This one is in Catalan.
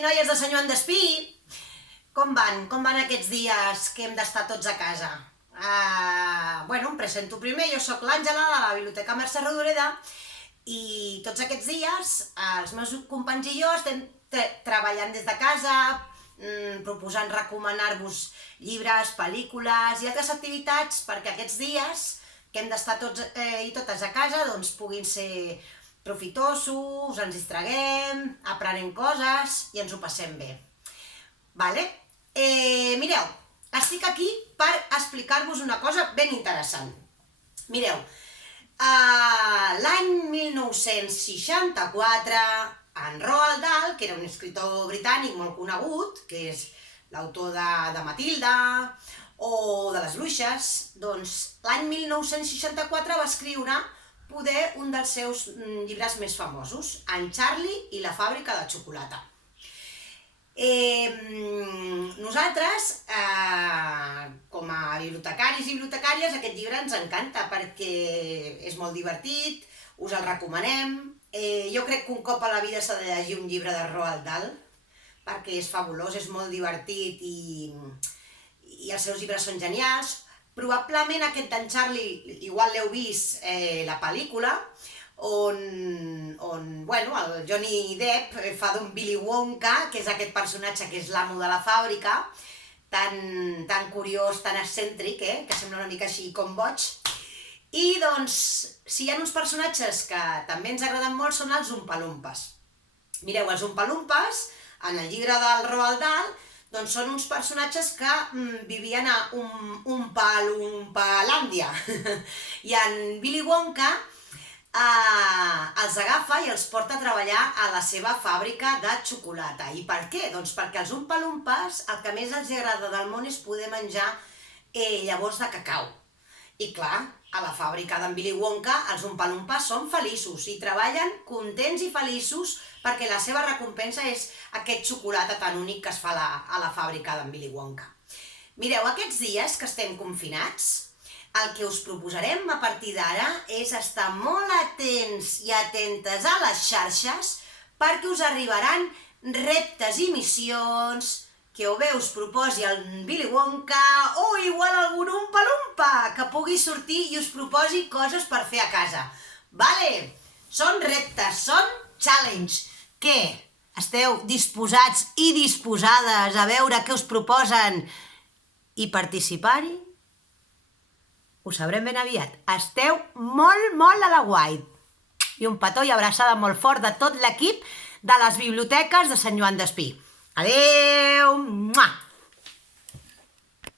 i noies de Sant Joan d'Espí, com van? Com van aquests dies que hem d'estar tots a casa? Bueno, em presento primer, jo sóc l'Àngela de la Biblioteca Mercè Rodoreda i tots aquests dies els meus companys i jo estem treballant des de casa, proposant recomanar-vos llibres, pel·lícules i altres activitats perquè aquests dies que hem d'estar tots i totes a casa doncs puguin ser profitosos, ens distraguem, aprenem coses i ens ho passem bé. Vale? Mireu, estic aquí per explicar-vos una cosa ben interessant. Mireu, l'any 1964, en Roald Dahl, que era un escriptor britànic molt conegut, que és l'autor de Matilda o de les Bruixes, doncs l'any 1964 va escriure poder un dels seus llibres més famosos, En Charlie i la fàbrica de xocolata. Nosaltres, com a bibliotecaris i bibliotecàries, aquest llibre ens encanta perquè és molt divertit, us el recomanem. Jo crec que un cop a la vida s'ha de llegir un llibre de Roald Dahl perquè és fabulós, és molt divertit i els seus llibres són genials. Probablement aquest d'en Charlie, igual l'heu vist, la pel·lícula, on el Johnny Depp fa d'un Willy Wonka, que és aquest personatge que és l'amo de la fàbrica, tan curiós, tan excèntric, que sembla una mica així com boig. I doncs, si hi ha uns personatges que també ens agraden molt són els Oompa-Loompas. Mireu, els Oompa-Loompas, en el llibre del Roald Dahl, doncs són uns personatges que vivien a Oompa-Loompa-làndia. I en Willy Wonka els agafa i els porta a treballar a la seva fàbrica de xocolata. I per què? Doncs perquè els Oompa-Loompas el que més els agrada del món és poder menjar llavors de cacau. I clar, a la fàbrica d'en Willy Wonka els Oompa-Loompas són feliços i treballen contents i feliços perquè la seva recompensa és aquest xocolata tan únic que es fa a la fàbrica d'en Willy Wonka. Mireu, aquests dies que estem confinats, el que us proposarem a partir d'ara és estar molt atents i atentes a les xarxes perquè us arribaran reptes i missions que o bé us proposi el Willy Wonka o igual algun Oompa-Loompa que pugui sortir i us proposi coses per fer a casa. Vale? Són reptes, són challenge. Què? Esteu disposats i disposades a veure què us proposen i participar-hi? Ho sabrem ben aviat. Esteu molt, molt a la guai. I un petó i abraçada molt fort de tot l'equip de les biblioteques de Sant Joan d'Espí. Adéu!